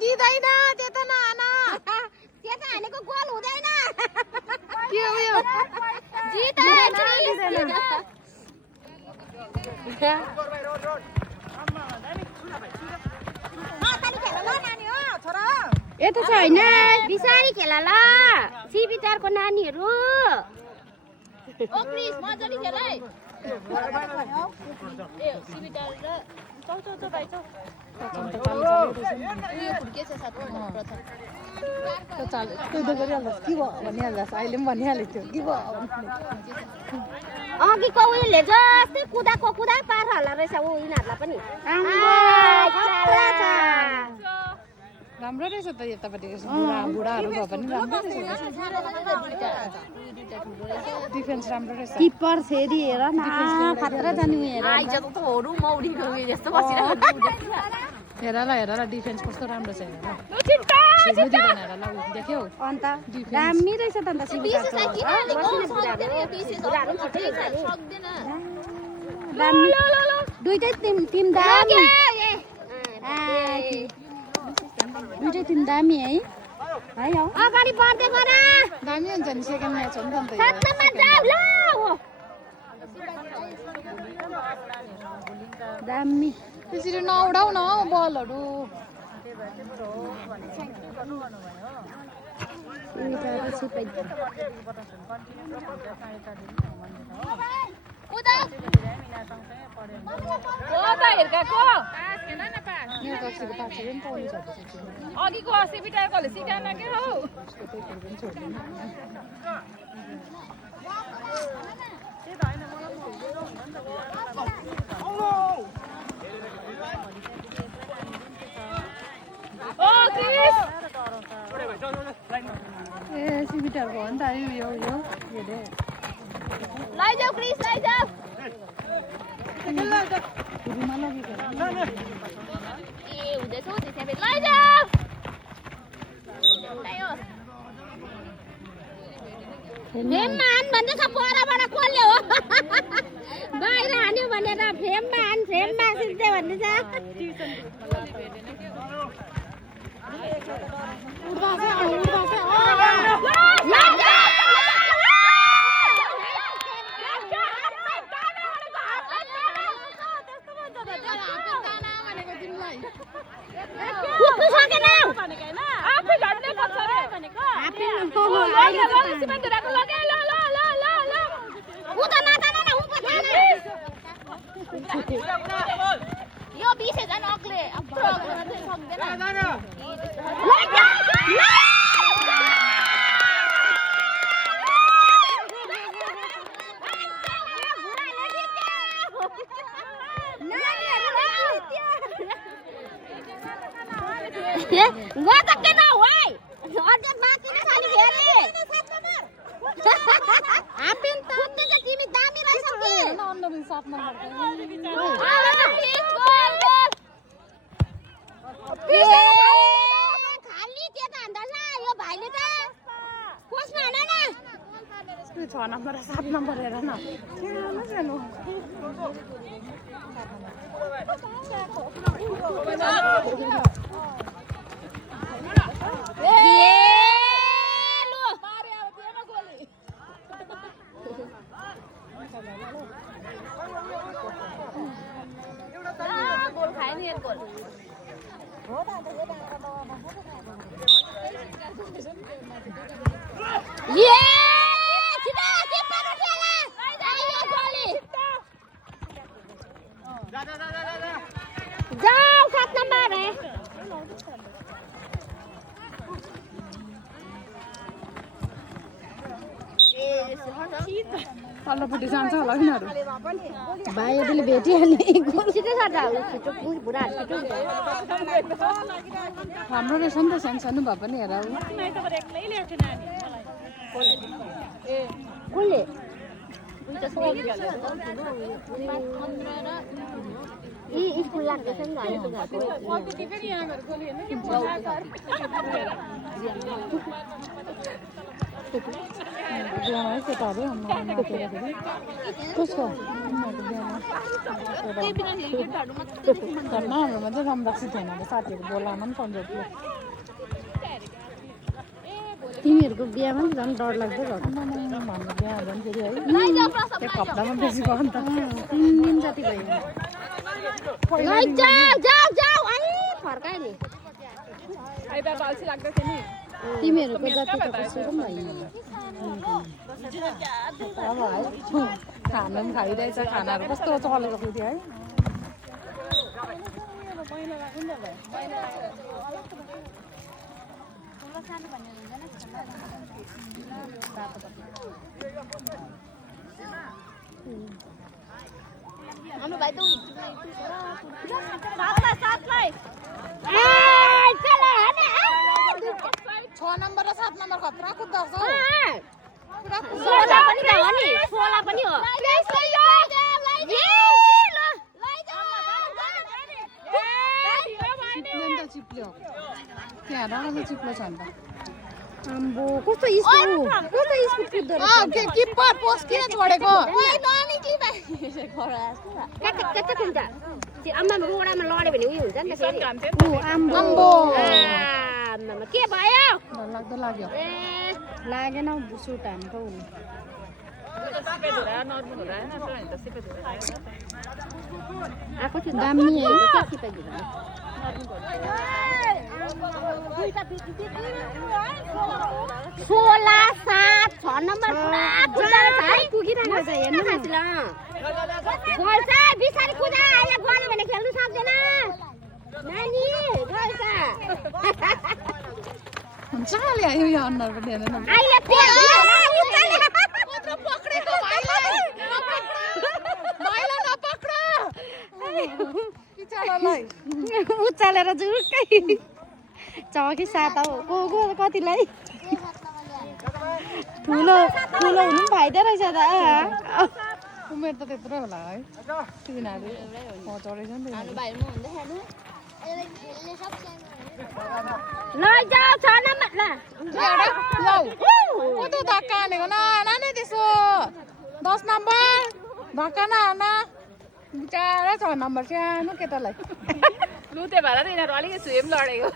दिँदैन त्यता नहान त्यता हानेको गोल हुँदैन के हो यो यता छैन बिसारी खेला ल सिबिटारको नानीहरू ओ प्लिज मजाले खेल है ए सिबिटार र चौ चौ चौ भाइ चौ यो फुर्के छ साथमा प्रथम त चाल त्यो त गरिहाल्छ के भयो भनिहाल्छ अहिले पनि भनिहाल्यो त्यो के भयो अघि कौले जस्तै कुदाको कुदा पार होला रहेछ ऊ यिनीहरूलाई पनि राम्रो रहेछ त यतापट्टिको बुढाहरू भयो पनि राम्रो रहेछ डिफेन्स राम्रो रहेछ किपर फेरि हेर न खतरा जाने हेर आइजको त होरु मौडी गयो जस्तो बसिरहेको हेर ल डिफेन्स कस्तो राम्रो छ हेर ल देख्यौ अन्त दामी रहेछ त अन्त दामी दुईटै टिम दामी दुईटै टिम दामी है हौ अगाडि बढ्दै गर दामी हुन्छ नि सेकेन्ड म्याच हो नि त दामी त्यसरी नउडाउ न बलहरू अघिको अस्ति बिटाएकोले सिकाएन के हौ ए सिबिटार भयो नि त यो हेरे लैजाऊ क्रिस लैजाऊ रुमा लगेको ए हुँदैछ हौ त्यसै बेला लैजाऊ फ्रेममा हान भन्दैछ परबाट कसले हो बाहिर हान्यो भनेर फ्रेममा हान फ्रेममा सिद्धे भन्दैछ यो 20,000 अग्ले सक्दैन छ नम्बर 7 नम्बर हेर न सानो गोल खाए नि एक गोल हो त ये छिटो किपर उठेला आइयो गोली जाऊ 7 नम्बर है तल्लोपट्टि जान्छ होला यिनीहरू भाइहरूले भेटिहाल्ने छिटो छ छिटो बुढा छिटो हाम्रो रहेछ नि त सानो सानो भए पनि हेर कसले स्कुल लाग्दैछ नि त बिहामा है केटाहरू नाच्दाखेरि कसको हाम्रोमा चाहिँ रमरक्सी थिएन अब साथीहरू बोलाउन पनि सम्झाउ थियो तिमीहरूको बिहामा पनि झन् डर लाग्दो भयो हाम्रो बिहा झन् फेरि है त्यो हप्तामा बेसी भयो नि त 3 दिन जति भयो तिमीहरूको जति त कसै पनि भएन अब है खाना पनि खाइरहेछ खानाहरू कस्तो चलेको फेरि है छ नम्बर र 7 नम्बर खतरा कुद्छ चिप्ल्यो त्यहाँ राम्रो चिप्लो छ नि त आम्बो कस्तो स्कुल कुद्दो रहेछ किपर पोस्ट किन छोडेको आम्मामा रोडामा लड्यो भने उयो हुन्छ नि त फेरि आम्बो आम्मामा के भयो डरलाग्दो लाग्यो लागेन सुट हानेको उसले आएको थियो दामी है सोला 7 6 नम्बर पुरा पुगिरहेको छ हेर्नु गर्छ बिसारी कुदा अहिले गऱ्यो भने खेल्नु सक्दैन नानी गर्छ हुन्छ अलि आयो यो अन्डर पनि हेर्नु अहिले पक्रेको भाइलाई नपक्र पिछाडलाई उचालेर जुरुक्कै चौकी 7 हो को कतिलाई ठुलो हुनु पनि फाइदा रहेछ त उमेर त त्यत्रो होला है तिनीहरू चढेछ नि लैजाऊ 6 नम्बर कस्तो धक्का हानेको नानै त्यसो 10 नम्बर धक्का नहान बिचारा 6 नम्बर सानो केटालाई लुते भएर त यिनीहरू अलिकति सुए पनि लडेको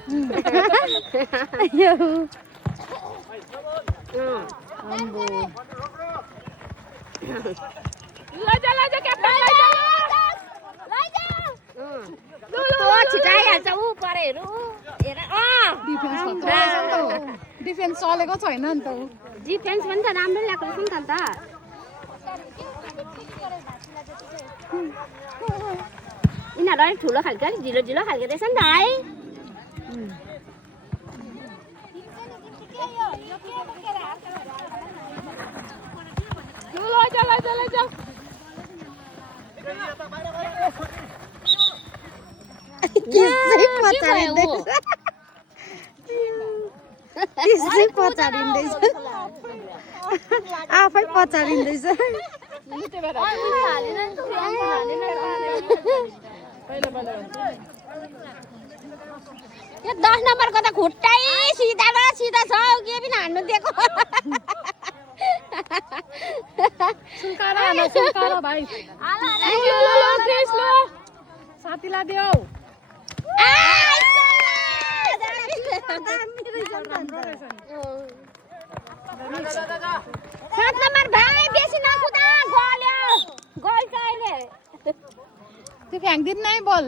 लैजा क्याप्टन छिटाइहाल्छ ऊ परेहरू डिफेन्स चलेको छैन नि त डिफेन्स पनि त राम्रो ल्याएको रहेछ नि त यिनीहरू अलिक ठुलो खालको अलिक ढिलो खालको रहेछ नि त है लैजा आफै पचारिँदैछ यो 10 नम्बरको त खुट्टै सिधा छ के पनि हान्नु दिएको सुकारा भाइ साथीलाई देऊ 7 नम्बर भाइ बेसी नकुदा गल्यो गल्छ अहिले त्यो फ्याङ्दिन नै बोल